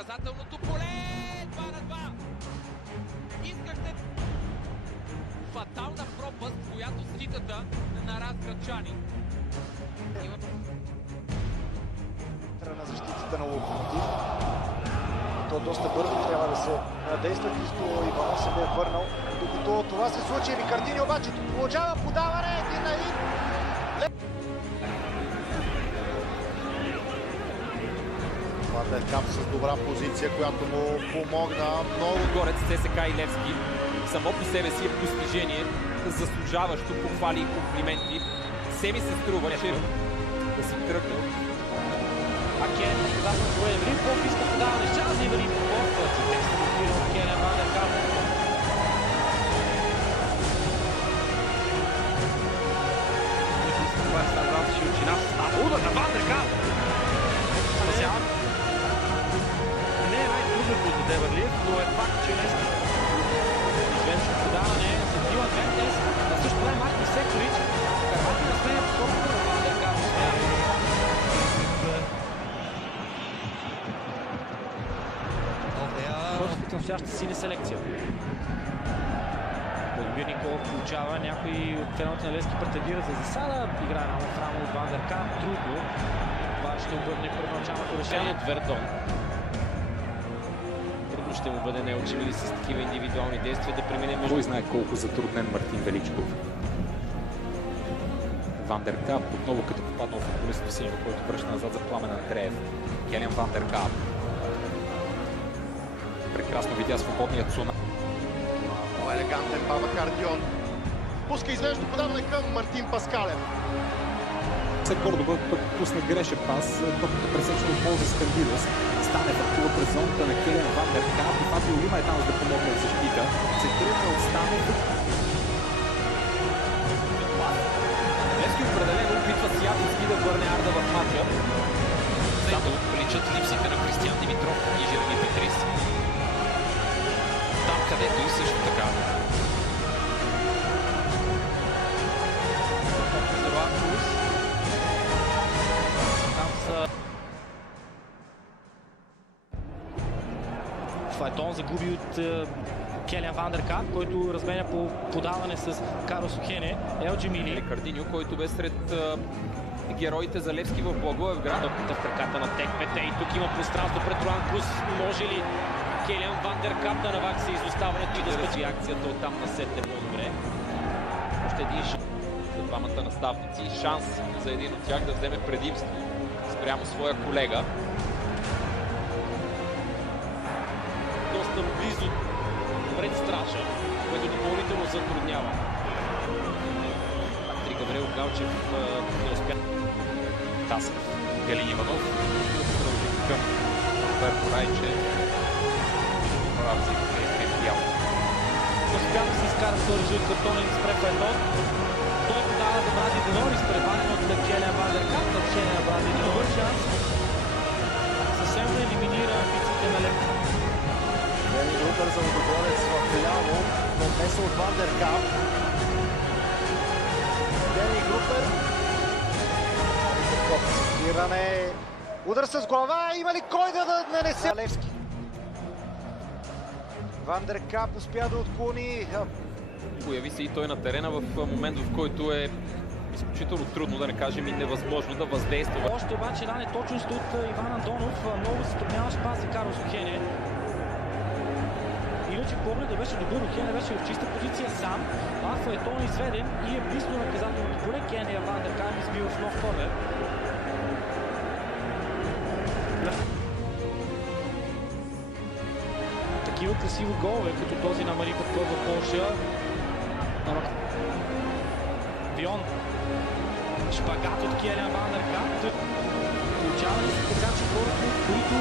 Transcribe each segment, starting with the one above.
наказателното поле! 2-2! Искахте фатална пропаст, която защитата на разградчани. На защитата на Локомотив. То доста бързо трябва да се действа. Христо Иванов се бе върнал. Докато това се случи, Рикардини обаче получава подаване. Вандер Кап с добра позиция, която му помогна много. Горец, ЦСК и Левски. Само по себе си е постижение, заслужаващо похвали и комплименти. Все ми се струва, че да си тръгне. Келен наказателно поле. Евелин Попов иска подаване. Шанс за Евелин Попов. Чудесно се разбира от Келен Вандер Кап. Това е ставната широчина. Удар на Вандер Кап. Спасява. Не е най-трудното за Девърлиев, но е факт, че Левски изведнъж подаване за Дилан Вентес. А също това е Мартин Секторич. Карпати да сменят скорото на Вандер Кап. Първото настоящата синя селекция. Владимир Николов получава, някои от феновете на Левски претендират за засада. Играе рамо в рамо от Вандер Кап. Трудно. Това ще обърне първоначалното решение от Вердон. Трудно ще му бъде неучим или с такива индивидуални действия да премине между... Кой знае колко затруднен Мартин Величков. Вандер Кап отново като попаднал в футболист в синьо, който връща назад за Пламен Андреев. Келен Вандер Кап. Прекрасно видя свободния Цуна. Елегантен Бабакар Дион. Пуска извежда подаване към Мартин Паскалев. Кордоба пък пусне грешен пас, топката пресечена от полза Скандидос. Стане върхува през зоната на Келен Вандер Кап и Фабио Лима е там да помогне в защита. Центриране от Станов. Левски определено опитва Сиатински да върне Арда в матча. Зато приличат липсите на Кристиян Димитров и Жереми Петрис. Там където и също така. Файтон загуби от Келен Вандер Кап, който разменя по подаване с Карлос Охене. Елджи Мили. Рикардиньо, който бе сред героите за Левски в Благоевград. Топката в краката на Текпете и тук има пространство пред Руан Крус. Може ли Келен Вандер Кап да навакса изоставането и да спечели акцията оттам на сетне по-добре? Още един шанс за двамата наставници. Шанс за един от тях да вземе предимство спрямо своя колега. Доста близо пред стража, което допълнително затруднява. Патри Гаврил Галчев не успя. Тасков. Галин Иванов. Продължи към Роберто Райче. Прави за европейския фиал. Успя да се изкара втори жълт картонен с Файтон. Той подава за Бради Денор, изпреварен от Келен Вандер Кап. Нарушение на Бради Денор. Шанс съвсем да елиминира амбициите на Левски. Дени Групер за удоволец в ляво, но отнесе от Вандер Кап. Дени Групер. Цитиране. Удар с глава. Има ли кой да нанесе? Левски. Вандер Кап успя да отклони. Появи се и той на терена в момент, в който е изключително трудно, да не кажем и невъзможно да въздейства. Още обаче една неточност от Иван Андонов. Много затрудняващ пас за Карлос Охене. Иначе погледът беше добър, Охене беше в чиста позиция сам. Файтон е изведен и е близко на наказателното поле. Келен Вандер Кап избил в нов корнер. Такива красиви голове, като този на Мари Петков в Полша. Вион. Шпагат от Келен Вандер Кап. Получава ли се така, че хората, които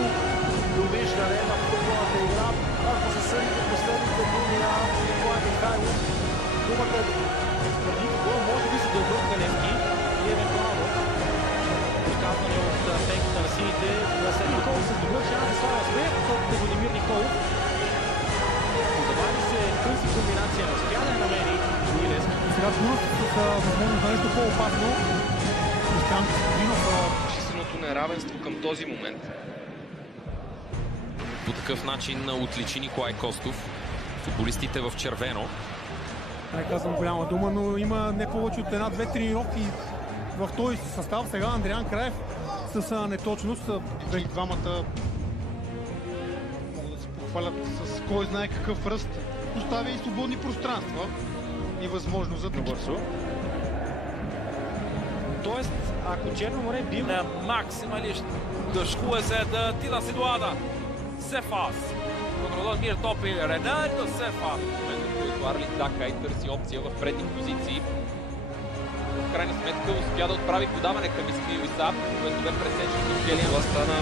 довеждане в футболната игра, ако се съдите последните думи на Николай Михайлов, думата е преди гол, може би се да обърка Левски и евентуално изказване от пейката на сините. След Николов с добър шанс за Слава Смеев от Владимир Николов. Позабави се търси комбинация на успя да намери и Левски. Сега сигурно с възможност за нещо по-опасно. Численото неравенство към този момент такъв начин отличи Николай Костов. Футболистите в червено. Не казвам голяма дума, но има не повече от една-две тренировки в този състав. Сега Андриан Краев с неточност. Двамата могат да се похвалят с кой знае какъв ръст. Поставя и свободни пространства и възможност за бързо. Тоест, ако Черно море бил... Maximalist. De Schuezede Tila Situada. Сефас. Контролор Мир Топи. Ренардо Сефас. Който Арлин Дакай търси опция в предни позиции. В крайна сметка успя да отправи подаване към Искрил Исап, което бе пресечен от Келиан. Това стана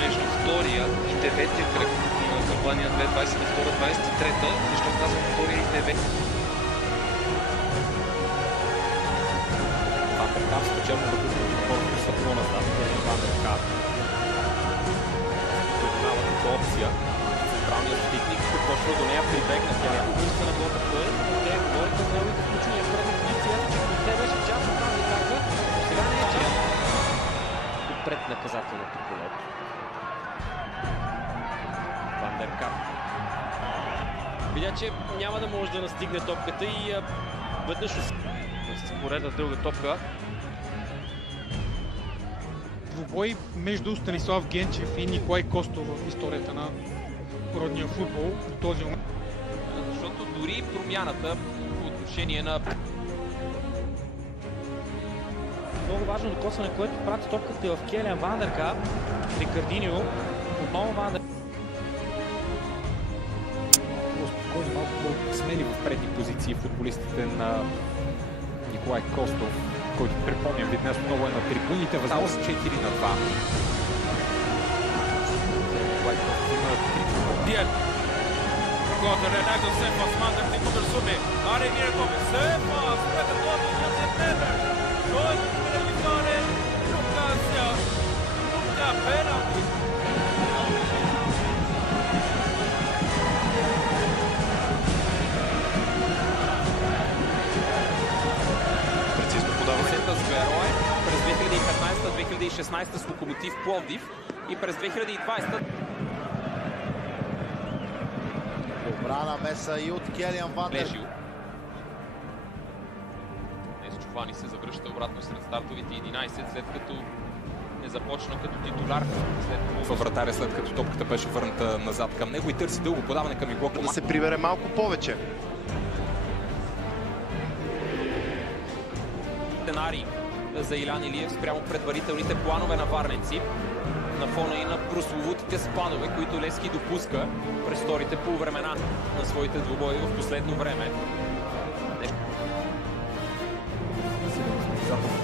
между втория и деветия кръг на кампания 2022-2023. Защо казвам втория и деветия? Вандеркап спечелно да купи Корпус Саклона за Вандеркап. Споменава като опция. Централният защитник почва до нея прибегна. Тя няма мисля на главата. Те говориха за неговите включвания в предна позиция, че те беше част от тази атака, но сега не е част. Пред наказателното поле. Вандеркап. Видя, че няма да може да настигне топката и веднъж с поредна дълга топка. Двубой между Станислав Генчев и Николай Костов в историята на родния футбол до този момент. Защото дори промяната по отношение на... Много важно докосване, което прати топката в Келиан Вандеркап. Рикардиньо. Отново Вандеркап. Спокойно, малко смели в предни позиции футболистите на Николай Костов, който припомням ви днес отново е на трибуните. Възможност 4-2. Николай Костов има 3. Bien. Gata Renato Sefas manda till Komersumi. Are Mirkovic. Sefas spread the ball to Jansen Never. Gol för Italien. Luka penalty. Прецизно подаване. С Верое през 2015-2016 с Локомотив Пловдив и през 2020 Добра намеса и от Келиан Вандеркап. Лежил. Днес Чувани се завръща обратно сред стартовите 11, след като не започна като титуляр. Във вратаря, след като топката беше върната назад към него и търси дълго подаване към Игло Коман. Да се прибере малко повече. Сценарий за Илян Илиев спрямо предварителните планове на варненци на фона и на прословутите спадове, които Левски допуска през вторите полувремена на своите двубои в последно време.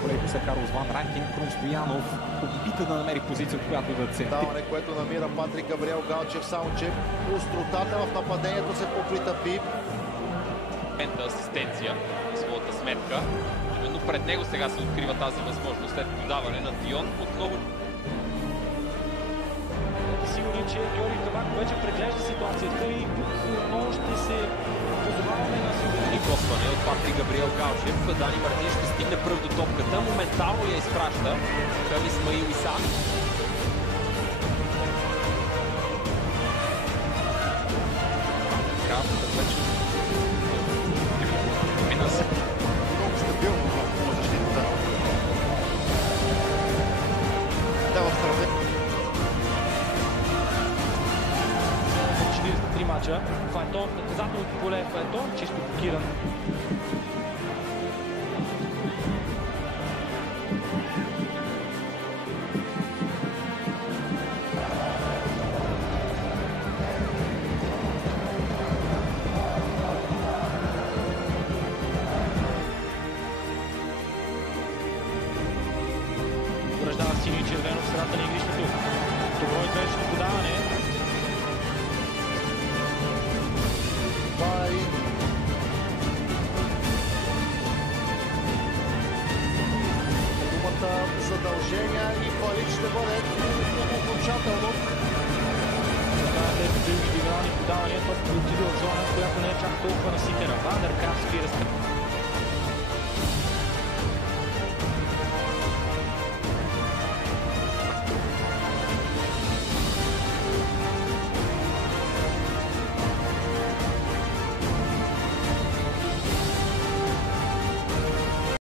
Колегото се Карлос Ван Ранкин, Крум Стоянов опита да намери позиция, от която да центри. Даване, което намира Патрик Габриел Галчев, само че остротата в нападението се попритъпи. Асистенция на своята сметка. Именно пред него сега се открива тази възможност след подаване на Дион. Отново Сигурен, че Георги Кабак вече преглежда ситуацията и отново ще се позоваваме на сигурни косване от Патрик Габриел Галчев. Дани Мартин ще стигне пръв до топката. Моментално я изпраща към Исмаил Исан. Много стабилно в защитата. Да, в сравнение. 43 мача. Файтон, наказателното поле е Файтон, чисто блокиран. Раздава синьо и червено в средата на игрището. Добро извеждащо подаване. Думата задължения и Палич ще бъде окончателно. Ставате дълги дигрални подавания, топката отиде в зона, която не е чак толкова наситена. Вандеркап спира.